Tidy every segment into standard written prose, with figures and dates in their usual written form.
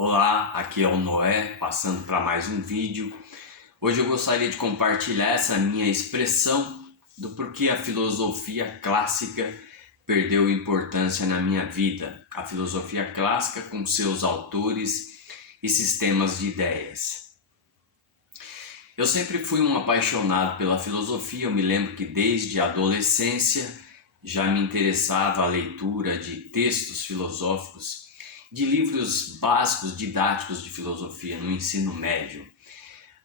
Olá, aqui é o Noé, passando para mais um vídeo. Hoje eu gostaria de compartilhar essa minha expressão do porquê a filosofia clássica perdeu importância na minha vida. A filosofia clássica com seus autores e sistemas de ideias. Eu sempre fui um apaixonado pela filosofia. Eu me lembro que desde a adolescência já me interessava a leitura de textos filosóficos, de livros básicos didáticos de filosofia no ensino médio.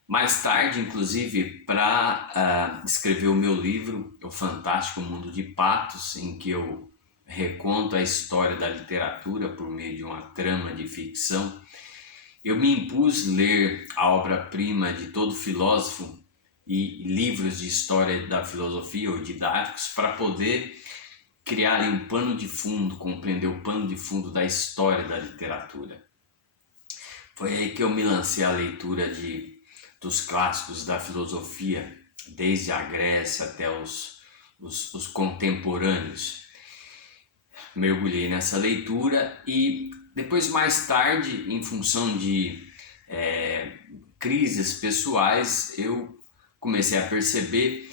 Mais tarde, inclusive, para escrever o meu livro, O Fantástico Mundo de Patos, em que eu reconto a história da literatura por meio de uma trama de ficção, eu me impus ler a obra-prima de todo filósofo e livros de história da filosofia ou didáticos para poder criar ali um pano de fundo, compreender o pano de fundo da história da literatura. Foi aí que eu me lancei à leitura dos clássicos da filosofia, desde a Grécia até os contemporâneos. Mergulhei nessa leitura e depois, mais tarde, em função de crises pessoais, eu comecei a perceber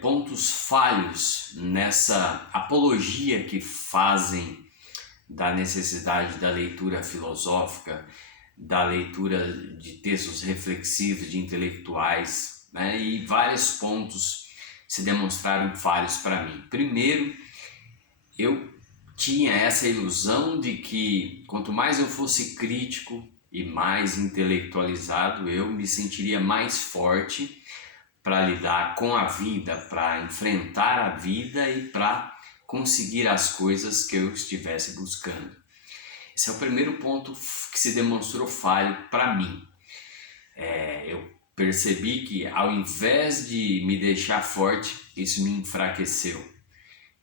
pontos falhos nessa apologia que fazem da necessidade da leitura filosófica, da leitura de textos reflexivos de intelectuais, né? E vários pontos se demonstraram falhos para mim. Primeiro, eu tinha essa ilusão de que quanto mais eu fosse crítico e mais intelectualizado, eu me sentiria mais forte para lidar com a vida, para enfrentar a vida e para conseguir as coisas que eu estivesse buscando. Esse é o primeiro ponto que se demonstrou falho para mim. Eu percebi que ao invés de me deixar forte, isso me enfraqueceu.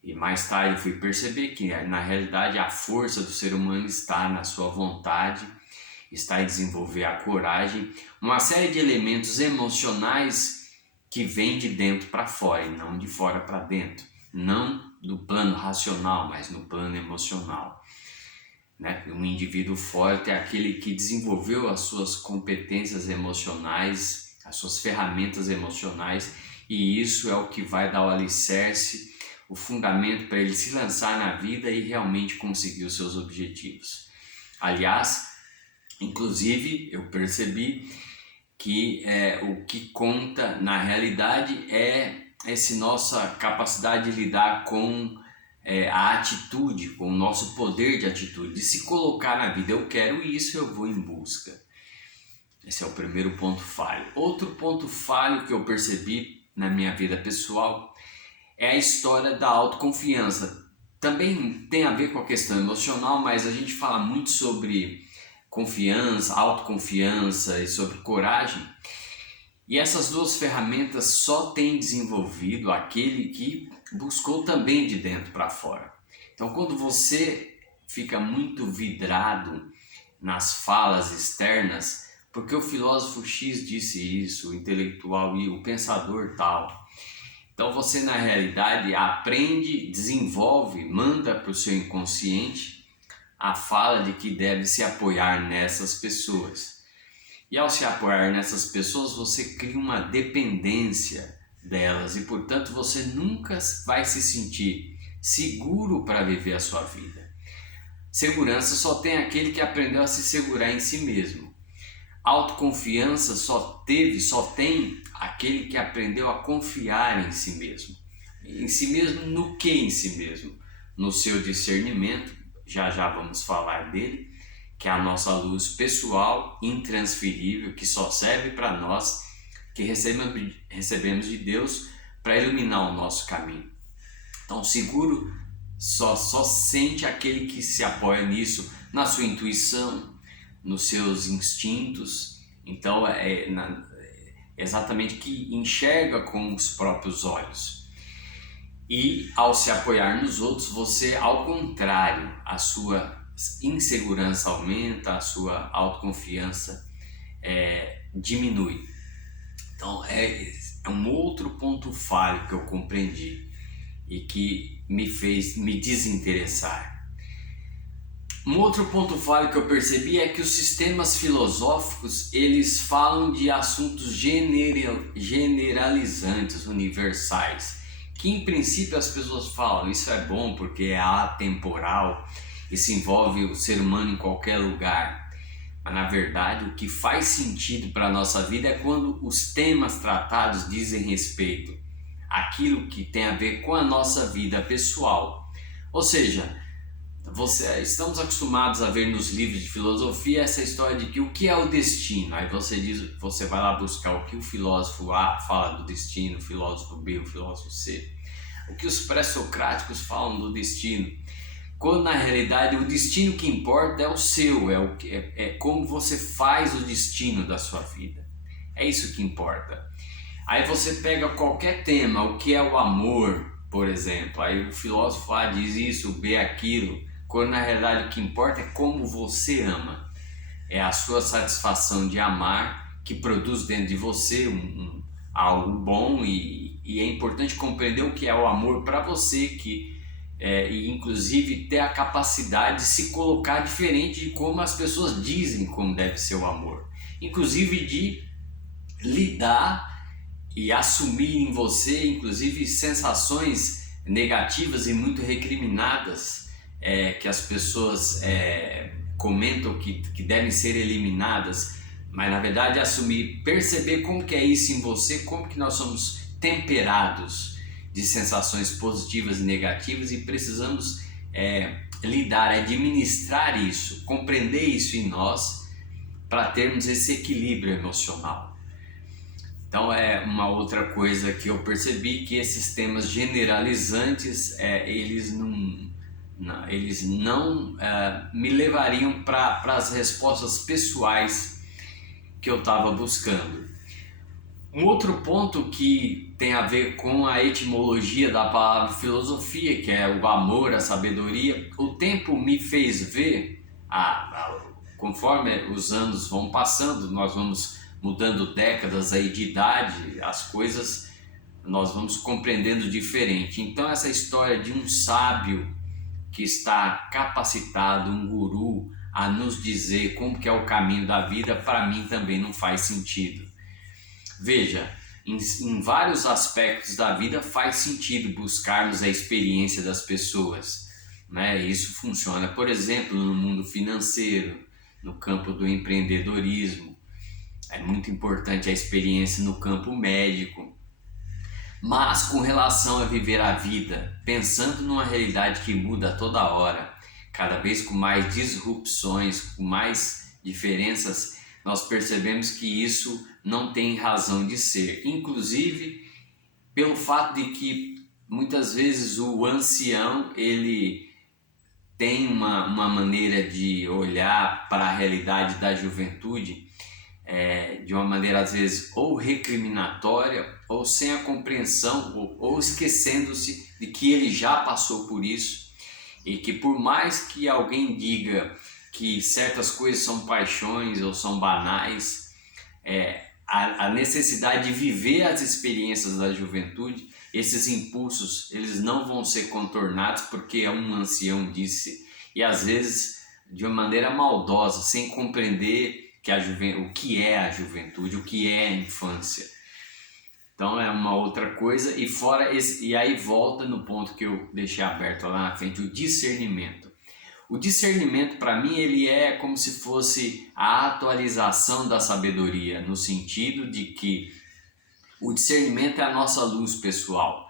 E mais tarde fui perceber que na realidade a força do ser humano está na sua vontade, está em desenvolver a coragem, uma série de elementos emocionais que vem de dentro para fora e não de fora para dentro, não do plano racional, mas no plano emocional, né? Um indivíduo forte é aquele que desenvolveu as suas competências emocionais, as suas ferramentas emocionais, e isso é o que vai dar o alicerce, o fundamento para ele se lançar na vida e realmente conseguir os seus objetivos. Aliás, inclusive eu percebi que o que conta na realidade é essa nossa capacidade de lidar com a atitude, com o nosso poder de atitude, de se colocar na vida. Eu quero isso, eu vou em busca. Esse é o primeiro ponto falho. Outro ponto falho que eu percebi na minha vida pessoal é a história da autoconfiança. Também tem a ver com a questão emocional, mas a gente fala muito sobre confiança, autoconfiança e sobre coragem. E essas duas ferramentas só tem desenvolvido aquele que buscou também de dentro para fora. Então, quando você fica muito vidrado nas falas externas, porque o filósofo X disse isso, o intelectual e o pensador tal, então você na realidade aprende, desenvolve, manda para o seu inconsciente a fala de que deve se apoiar nessas pessoas. E ao se apoiar nessas pessoas, você cria uma dependência delas e, portanto, você nunca vai se sentir seguro para viver a sua vida. Segurança só tem aquele que aprendeu a se segurar em si mesmo. Autoconfiança só tem aquele que aprendeu a confiar em si mesmo. Em si mesmo no que em si mesmo? No seu discernimento, já vamos falar dele, que é a nossa luz pessoal, intransferível, que só serve para nós, que recebemos de Deus para iluminar o nosso caminho. Então, seguro só sente aquele que se apoia nisso, na sua intuição, nos seus instintos. Então, exatamente que enxerga com os próprios olhos. E ao se apoiar nos outros, você, ao contrário, a sua insegurança aumenta, a sua autoconfiança diminui. Então é um outro ponto falho que eu compreendi e que me fez me desinteressar. Um outro ponto falho que eu percebi é que os sistemas filosóficos, eles falam de assuntos generalizantes, universais, que em princípio as pessoas falam, isso é bom porque é atemporal, isso envolve o ser humano em qualquer lugar. Mas na verdade o que faz sentido para a nossa vida é quando os temas tratados dizem respeito àquilo que tem a ver com a nossa vida pessoal. Ou seja, estamos acostumados a ver nos livros de filosofia essa história de que o que é o destino. Aí você vai lá buscar o que o filósofo A fala do destino, o filósofo B, o filósofo C, o que os pré-socráticos falam do destino. Quando na realidade o destino que importa é o seu, é como você faz o destino da sua vida. É isso que importa. Aí você pega qualquer tema, o que é o amor, por exemplo, aí o filósofo A diz isso, o B aquilo, quando na realidade o que importa é como você ama. É a sua satisfação de amar que produz dentro de você algo bom e é importante compreender o que é o amor para você, e inclusive ter a capacidade de se colocar diferente de como as pessoas dizem como deve ser o amor, inclusive de lidar e assumir em você inclusive sensações negativas e muito recriminadas, que as pessoas comentam que devem ser eliminadas, mas na verdade assumir, perceber como que é isso em você, como que nós somos temperados de sensações positivas e negativas e precisamos lidar, administrar isso, compreender isso em nós para termos esse equilíbrio emocional. Então é uma outra coisa que eu percebi, que esses temas generalizantes, eles não me levariam para as respostas pessoais que eu estava buscando. Um outro ponto que tem a ver com a etimologia da palavra filosofia, que é o amor, a sabedoria, o tempo me fez ver, conforme os anos vão passando, nós vamos mudando décadas aí de idade, as coisas nós vamos compreendendo diferente. Então essa história de um sábio que está capacitado, um guru, a nos dizer como que é o caminho da vida, para mim também não faz sentido. Veja, em vários aspectos da vida faz sentido buscarmos a experiência das pessoas, né? Isso funciona, por exemplo, no mundo financeiro, no campo do empreendedorismo. É muito importante a experiência no campo médico. Mas com relação a viver a vida, pensando numa realidade que muda toda hora, cada vez com mais disrupções, com mais diferenças, nós percebemos que isso não tem razão de ser. Inclusive, pelo fato de que muitas vezes o ancião, ele tem uma maneira de olhar para a realidade da juventude de uma maneira às vezes ou recriminatória ou sem a compreensão ou esquecendo-se de que ele já passou por isso e que por mais que alguém diga que certas coisas são paixões ou são banais, a necessidade de viver as experiências da juventude, esses impulsos, eles não vão ser contornados porque um ancião disse, e às vezes de uma maneira maldosa, sem compreender o que é a juventude, o que é a infância. Então é uma outra coisa, e aí volta no ponto que eu deixei aberto lá na frente, o discernimento. O discernimento para mim ele é como se fosse a atualização da sabedoria, no sentido de que o discernimento é a nossa luz pessoal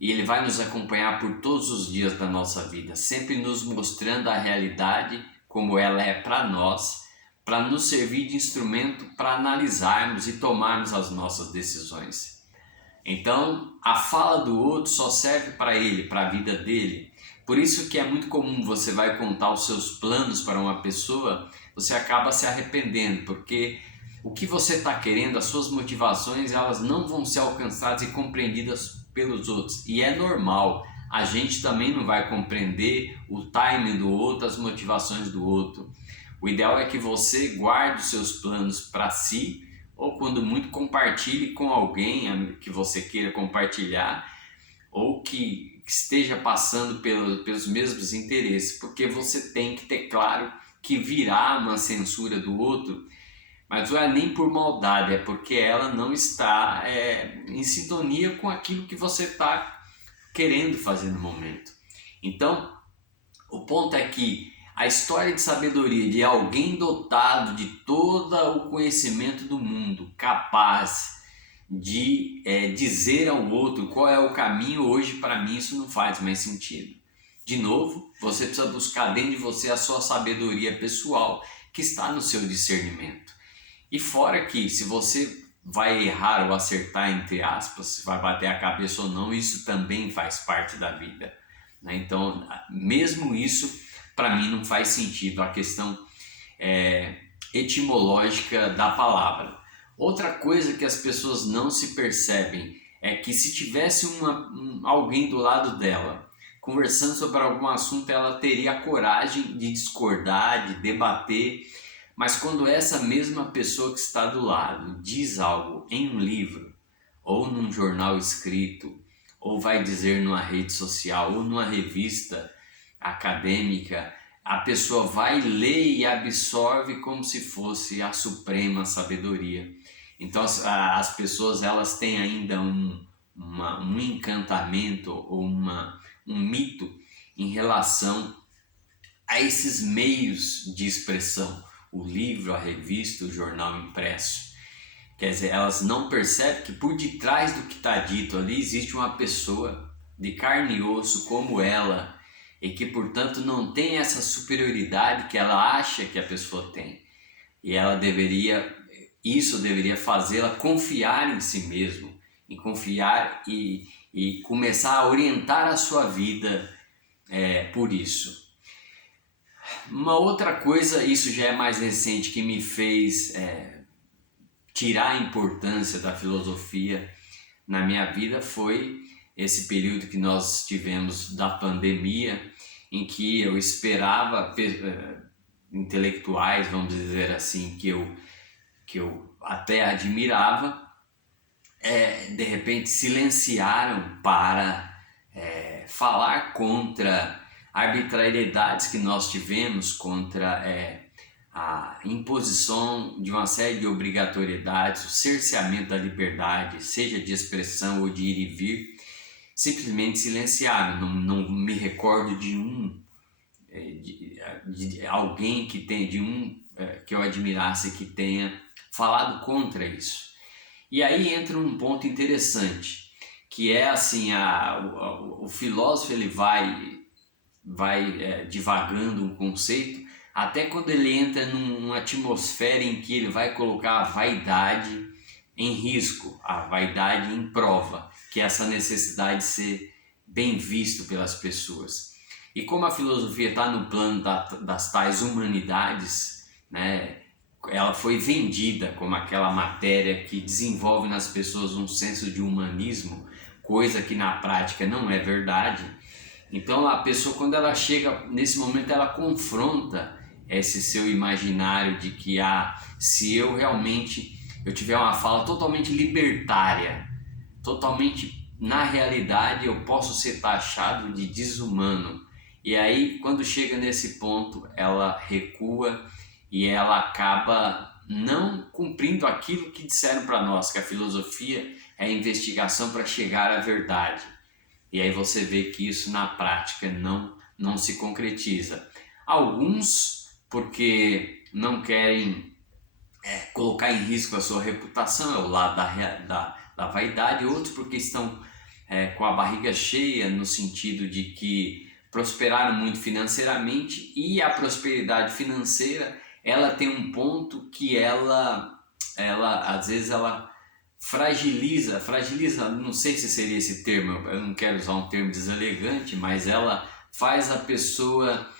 e ele vai nos acompanhar por todos os dias da nossa vida, sempre nos mostrando a realidade como ela é para nós, para nos servir de instrumento para analisarmos e tomarmos as nossas decisões. Então, a fala do outro só serve para ele, para a vida dele. Por isso que é muito comum você vai contar os seus planos para uma pessoa, você acaba se arrependendo, porque o que você está querendo, as suas motivações, elas não vão ser alcançadas e compreendidas pelos outros. E é normal, a gente também não vai compreender o timing do outro, as motivações do outro. O ideal é que você guarde os seus planos para si, ou quando muito compartilhe com alguém que você queira compartilhar, ou que que esteja passando pelos mesmos interesses, porque você tem que ter claro que virá uma censura do outro, mas não é nem por maldade, é porque ela não está em sintonia com aquilo que você está querendo fazer no momento. Então, o ponto é que a história de sabedoria de alguém dotado de todo o conhecimento do mundo, capaz de dizer ao outro qual é o caminho, hoje para mim isso não faz mais sentido. De novo, você precisa buscar dentro de você a sua sabedoria pessoal, que está no seu discernimento. E fora que, se você vai errar ou acertar, entre aspas, se vai bater a cabeça ou não, isso também faz parte da vida, né? Então, mesmo isso, para mim não faz sentido, a questão etimológica da palavra. Outra coisa que as pessoas não se percebem é que se tivesse alguém do lado dela conversando sobre algum assunto, ela teria a coragem de discordar, de debater, mas quando essa mesma pessoa que está do lado diz algo em um livro, ou num jornal escrito, ou vai dizer numa rede social, ou numa revista acadêmica, a pessoa vai ler e absorve como se fosse a suprema sabedoria. Então as pessoas elas têm ainda um encantamento ou um mito em relação a esses meios de expressão, o livro, a revista, o jornal impresso. Quer dizer, elas não percebem que por detrás do que está dito ali existe uma pessoa de carne e osso como ela, e que portanto não tem essa superioridade que ela acha que a pessoa tem. E isso deveria fazê-la confiar em si mesma, em confiar e começar a orientar a sua vida por isso. Uma outra coisa, isso já é mais recente, que me fez tirar a importância da filosofia na minha vida foi esse período que nós tivemos da pandemia, em que eu esperava intelectuais, vamos dizer assim, que eu até admirava, de repente silenciaram para falar contra arbitrariedades que nós tivemos, contra a imposição de uma série de obrigatoriedades, o cerceamento da liberdade, seja de expressão ou de ir e vir. Simplesmente silenciaram. Não me recordo de alguém que tem, que eu admirasse que tenha falado contra isso. E aí entra um ponto interessante, que é assim, o filósofo ele vai divagando um conceito, até quando ele entra numa atmosfera em que ele vai colocar a vaidade em risco, a vaidade em prova, que é essa necessidade de ser bem visto pelas pessoas. E como a filosofia está no plano das tais humanidades, né, ela foi vendida como aquela matéria que desenvolve nas pessoas um senso de humanismo, coisa que na prática não é verdade. Então a pessoa, quando ela chega nesse momento, ela confronta esse seu imaginário de que se eu realmente tiver uma fala totalmente libertária, totalmente na realidade, eu posso ser taxado de desumano. E aí, quando chega nesse ponto, ela recua e ela acaba não cumprindo aquilo que disseram para nós, que a filosofia é a investigação para chegar à verdade. E aí você vê que isso na prática não se concretiza. Alguns, porque não querem colocar em risco a sua reputação, é o lado da vaidade. Outros porque estão com a barriga cheia, no sentido de que prosperaram muito financeiramente, e a prosperidade financeira ela tem um ponto que ela às vezes ela fragiliza, não sei se seria esse termo, eu não quero usar um termo deselegante, mas ela faz a pessoa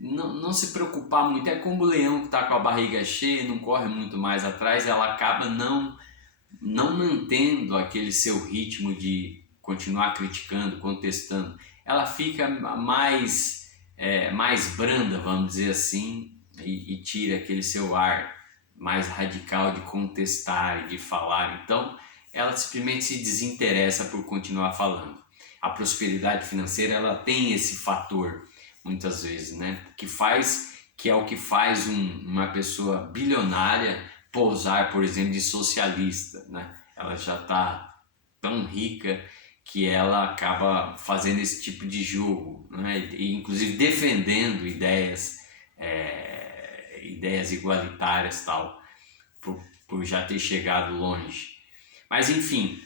não se preocupar muito. É como o leão que está com a barriga cheia, não corre muito mais atrás, ela acaba não mantendo aquele seu ritmo de continuar criticando, contestando. Ela fica mais branda, vamos dizer assim, e tira aquele seu ar mais radical de contestar e de falar. Então ela simplesmente se desinteressa por continuar falando. a prosperidade financeira ela tem esse fator muitas vezes, né? Que é o que faz uma pessoa bilionária pousar, por exemplo, de socialista, né? Ela já está tão rica que ela acaba fazendo esse tipo de jogo, né? E inclusive defendendo ideias igualitárias tal, por já ter chegado longe. Mas enfim,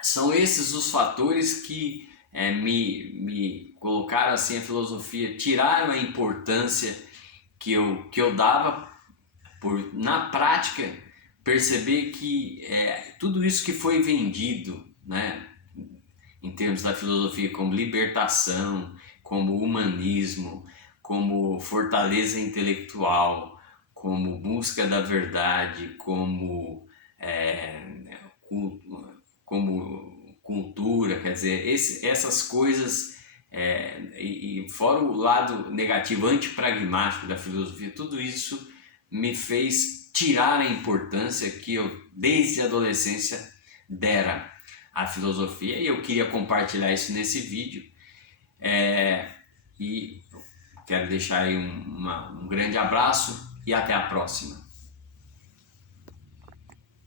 são esses os fatores que me colocaram assim a filosofia, tiraram a importância que eu dava por, na prática, perceber que tudo isso que foi vendido, né, em termos da filosofia, como libertação, como humanismo, como fortaleza intelectual, como busca da verdade, como cultura, quer dizer, essas coisas, e fora o lado negativo, antipragmático da filosofia, tudo isso me fez tirar a importância que eu, desde a adolescência, dera à filosofia, e eu queria compartilhar isso nesse vídeo, e quero deixar aí um grande abraço e até a próxima.